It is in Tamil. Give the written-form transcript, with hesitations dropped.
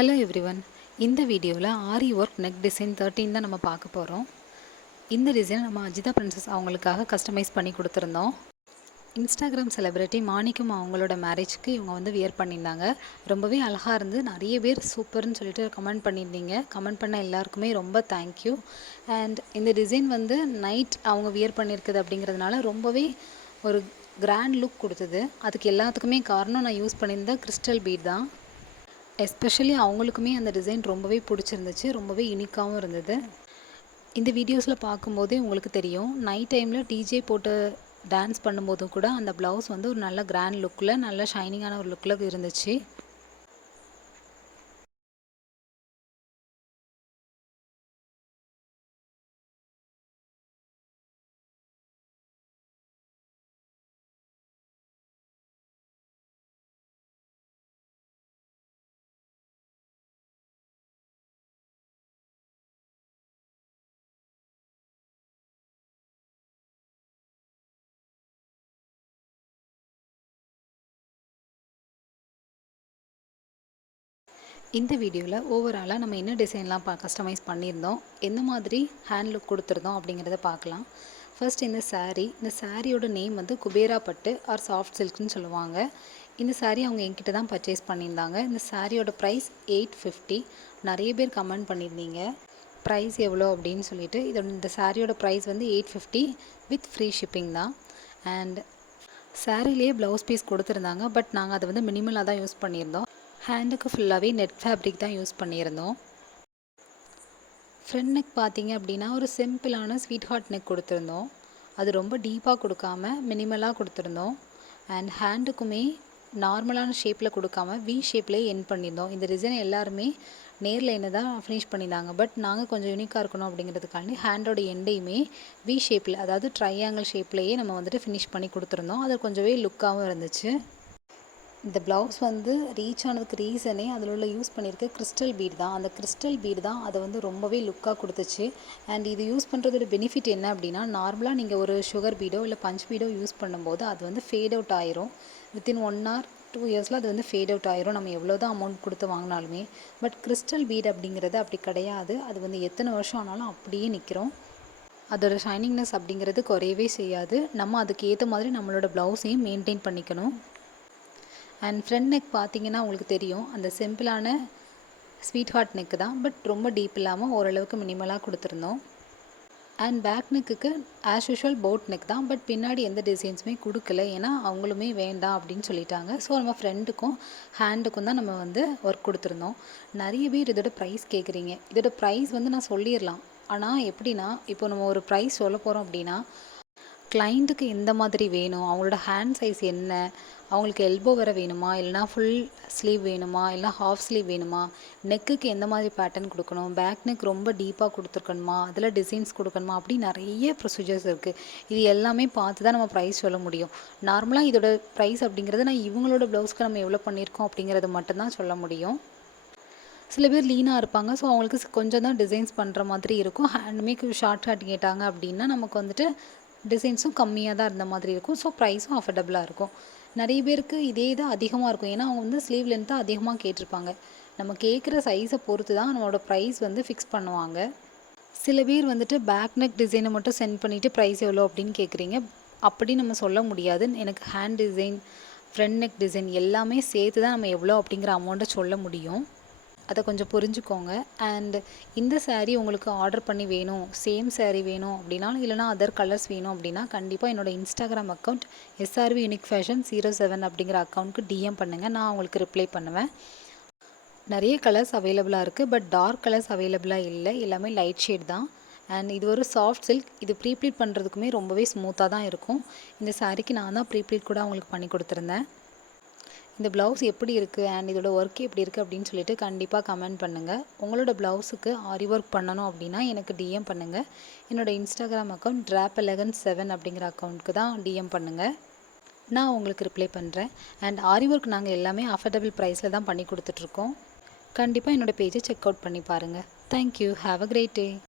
Hello everyone. இந்த வீடியோவில் ஆரி ஒர்க் நெக் டிசைன் 13 தான் நம்ம பார்க்க போகிறோம். இந்த டிசைன் நம்ம அஜிதா பிரின்சஸ் அவங்களுக்காக கஸ்டமைஸ் பண்ணி கொடுத்துருந்தோம். இன்ஸ்டாகிராம் செலிப்ரிட்டி மாணிக்கம் அவங்களோட மேரேஜ்க்கு இவங்க வந்து வியர் பண்ணியிருந்தாங்க. ரொம்பவே அழகாக இருந்து நிறைய பேர் சூப்பர்னு சொல்லிட்டு கமெண்ட் பண்ணியிருந்தீங்க. கமெண்ட் பண்ண எல்லாருக்குமே ரொம்ப தேங்க்யூ. அண்ட் இந்த டிசைன் வந்து நைட் அவங்க வியர் பண்ணியிருக்குது அப்படிங்கிறதுனால ரொம்பவே ஒரு கிராண்ட் லுக் கொடுத்தது. அதுக்கு எல்லாத்துக்குமே காரணம் நான் யூஸ் பண்ணியிருந்த கிறிஸ்டல் பீட் தான். எஸ்பெஷலி அவங்களுக்குமே அந்த டிசைன் ரொம்பவே பிடிச்சிருந்துச்சு, ரொம்பவே யூனிக்காகவும் இருந்தது. இந்த வீடியோஸில் பார்க்கும்போதே உங்களுக்கு தெரியும், நைட் டைமில் டிஜே போட்டு டான்ஸ் பண்ணும்போதும் கூட அந்த ப்ளவுஸ் வந்து ஒரு நல்ல கிராண்ட் லுக்கில், நல்ல ஷைனிங்கான ஒரு லுக்கில் இருந்துச்சு. இந்த வீடியோவில் ஓவராலாக நம்ம என்ன டிசைன்லாம் கஸ்டமைஸ் பண்ணியிருந்தோம், எந்த மாதிரி ஹேண்ட் லுக் கொடுத்துருந்தோம் அப்படிங்கிறத பார்க்கலாம். ஃபர்ஸ்ட் இந்த சாரியோட நேம் வந்து குபேரா பட்டு ஆர் சாஃப்ட் சில்க்னு சொல்லுவாங்க. இந்த சாரீ அவங்க என்கிட்ட தான் பர்ச்சேஸ் பண்ணியிருந்தாங்க. இந்த சாரியோட ப்ரைஸ் 850. நிறைய பேர் கமெண்ட் பண்ணியிருந்தீங்க ப்ரைஸ் எவ்வளோ அப்படின்னு சொல்லிட்டு. இந்த சாரியோட ப்ரைஸ் வந்து 850 வித் ஃப்ரீ ஷிப்பிங் தான். அண்ட் சாரிலேயே ப்ளவுஸ் பீஸ் கொடுத்துருந்தாங்க, பட் நாங்கள் அதை வந்து மினிமலாக தான் யூஸ் பண்ணியிருந்தோம். ஹேண்டுக்கு ஃபுல்லாகவே நெட் ஃபேப்ரிக் தான் யூஸ் பண்ணியிருந்தோம். ஃப்ரண்ட் நெக் பார்த்தீங்க அப்படின்னா ஒரு சிம்பிளான ஸ்வீட் ஹார்ட் நெக் கொடுத்துருந்தோம். அது ரொம்ப டீப்பாக கொடுக்காம மினிமலாக கொடுத்துருந்தோம். அண்ட் ஹேண்டுக்குமே நார்மலான ஷேப்பில் கொடுக்காம வி ஷேப்லேயே எண்ட் பண்ணியிருந்தோம். இந்த டிசைன் எல்லாருமே நேரில் என்ன தான் ஃபினிஷ் பண்ணியிருந்தாங்க, பட் நாங்கள் கொஞ்சம் யூனிக்காக இருக்கணும் அப்படிங்கிறதுக்காண்டி ஹேண்டோட எண்டையுமே வி ஷேப்பில், அதாவது ட்ரையாங்கிள் ஷேப்லேயே நம்ம வந்துட்டு ஃபினிஷ் பண்ணி கொடுத்துருந்தோம். அது கொஞ்சமே லுக்காகவும் இருந்துச்சு. இந்த ப்ளவுஸ் வந்து ரீச் ஆனதுக்கு ரீசனே அதில் உள்ள யூஸ் பண்ணியிருக்க கிறிஸ்டல் பீட் தான். அந்த கிறிஸ்டல் பீட் தான் அதை வந்து ரொம்பவே லுக்காக கொடுத்துச்சு. அண்ட் இது யூஸ் பண்ணுறதோட பெனிஃபிட் என்ன அப்படின்னா, நார்மலாக நீங்கள் ஒரு சுகர் பீடோ இல்லை பஞ்ச் பீடோ யூஸ் பண்ணும்போது அது வந்து ஃபேட் அவுட் ஆயிரும். வித்தின் 1 or 2 இயர்ஸில் அது வந்து ஃபேட் அவுட் ஆயிரும், நம்ம எவ்வளோ தான் அமௌண்ட் கொடுத்து வாங்கினாலுமே. பட் கிறிஸ்டல் பீட் அப்படிங்கிறது அப்படி கிடையாது. அது வந்து எத்தனை வருஷம் ஆனாலும் அப்படியே நிற்கிறோம். அதோட ஷைனிங்னஸ் அப்படிங்கிறது குறையவே செய்யாது. நம்ம அதுக்கு ஏற்ற மாதிரி நம்மளோட ப்ளவுஸையும் மெயின்டைன் பண்ணிக்கணும். அண்ட் ஃப்ரண்ட் நெக் பார்த்தீங்கன்னா உங்களுக்கு தெரியும், அந்த சிம்பிளான ஸ்வீட் ஹார்ட் நெக்கு தான், பட் ரொம்ப டீப் இல்லாமல் ஓரளவுக்கு மினிமலாக கொடுத்துருந்தோம். அண்ட் பேக் நெக்குக்கு ஆஸ் யூஷுவல் போட் நெக் தான், பட் பின்னாடி எந்த டிசைன்ஸுமே கொடுக்கல. ஏன்னா அவங்களுமே வேண்டாம் அப்படின்னு சொல்லிட்டாங்க. ஸோ நம்ம ஃப்ரெண்டுக்கும் ஹேண்டுக்கும் தான் நம்ம வந்து ஒர்க் கொடுத்துருந்தோம். நிறைய பேர் இதோட ப்ரைஸ் கேட்குறீங்க. இதோட ப்ரைஸ் வந்து நான் சொல்லிடலாம். ஆனால் எப்படின்னா, இப்போ நம்ம ஒரு ப்ரைஸ் சொல்ல போகிறோம் அப்படின்னா, கிளைண்ட்டுக்கு எந்த மாதிரி வேணும், அவங்களோட ஹேண்ட் சைஸ் என்ன, அவங்களுக்கு எல்போ வர வேணுமா, இல்லைனா ஃபுல் ஸ்லீவ் வேணுமா, இல்லை ஹாஃப் ஸ்லீவ் வேணுமா, நெக்குக்கு எந்த மாதிரி பேட்டர்ன் கொடுக்கணும், பேக் நெக் ரொம்ப டீப்பாக கொடுத்துருக்கணுமா, அதில் டிசைன்ஸ் கொடுக்கணுமா, அப்படி நிறைய ப்ரொசீஜர்ஸ் இருக்குது. இது எல்லாமே பார்த்து தான் நம்ம ப்ரைஸ் சொல்ல முடியும். நார்மலாக இதோட ப்ரைஸ் அப்படிங்கிறது நான் இவங்களோட ப்ளவுஸ்க்கு நம்ம எவ்வளோ பண்ணியிருக்கோம் அப்படிங்கிறது மட்டும்தான் சொல்ல முடியும். சில பேர் லீனாக இருப்பாங்க, ஸோ அவங்களுக்கு கொஞ்சம் தான் டிசைன்ஸ் பண்ணுற மாதிரி இருக்கும். ஹேண்டுமே ஷார்ட் ஹேட் கேட்டாங்க அப்படின்னா நமக்கு வந்துட்டு டிசைன்ஸும் கம்மியாக தான் இருந்த மாதிரி இருக்கும். ஸோ ப்ரைஸும் அஃபர்டபுளாக இருக்கும். நிறைய பேருக்கு இதே தான் அதிகமாக இருக்கும். ஏன்னா அவங்க வந்து ஸ்லீவ் லென்த்து அதிகமாக கேட்டிருப்பாங்க. நம்ம கேட்குற சைஸை பொறுத்து தான் நம்மளோட ப்ரைஸ் வந்து ஃபிக்ஸ் பண்ணுவாங்க. சில பேர் வந்துட்டு பேக் நெக் டிசைனை மட்டும் சென்ட் பண்ணிவிட்டு ப்ரைஸ் எவ்வளோ அப்படின்னு கேட்குறீங்க. அப்படி நம்ம சொல்ல முடியாது. எனக்கு hand design, front neck design எல்லாமே சேர்த்து தான் நம்ம எவ்வளோ அப்படிங்கிற அமௌண்ட்டை சொல்ல முடியும். அதை கொஞ்சம் புரிஞ்சுக்கோங்க. அண்ட் இந்த சாரீ உங்களுக்கு ஆர்டர் பண்ணி வேணும், சேம் சாரீ வேணும் அப்படின்னா, இல்லைனா அதர் கலர்ஸ் வேணும் அப்படின்னா, கண்டிப்பாக என்னோடய Instagram account SRV unique fashion 07 அப்படிங்கிற அக்கௌண்ட்டுக்கு DM பண்ணுங்கள். நான் உங்களுக்கு ரிப்ளை பண்ணுவேன். நிறைய கலர்ஸ் அவைலபிளாக இருக்குது, பட் டார்க் கலர்ஸ் அவைலபிளாக இல்லை. எல்லாமே லைட் ஷேட் தான். அண்ட் இது ஒரு சாஃப்ட் சில்க். இது ப்ரீப்ளீட் பண்ணுறதுக்குமே ரொம்பவே ஸ்மூத்தாக தான் இருக்கும். இந்த சாரீக்கு நான் தான் ப்ரீப்ளீட் கூட அவங்களுக்கு பண்ணி கொடுத்துருந்தேன். இந்த ப்ளவுஸ் எப்படி இருக்குது அண்ட் இதோட ஒர்க் எப்படி இருக்குது அப்படின்னு சொல்லிட்டு கண்டிப்பாக கமெண்ட் பண்ணுங்கள். உங்களோட ப்ளவுஸுக்கு ஆரி ஒர்க் பண்ணணும் அப்படின்னா எனக்கு DM பண்ணுங்கள். என்னோடய இன்ஸ்டாகிராம் அக்கௌண்ட் drap117 அப்படிங்கிற அக்கௌண்ட்டுக்கு தான் DM பண்ணுங்கள். நான் உங்களுக்கு ரிப்ளை பண்ணுறேன். அண்ட் ஆரி ஒர்க் நாங்கள் எல்லாமே அஃபர்டபுள் ப்ரைஸில் தான் பண்ணி கொடுத்துட்ருக்கோம். கண்டிப்பாக என்னோடய பேஜை செக் அவுட் பண்ணி பாருங்கள். Thank you. Have a great day.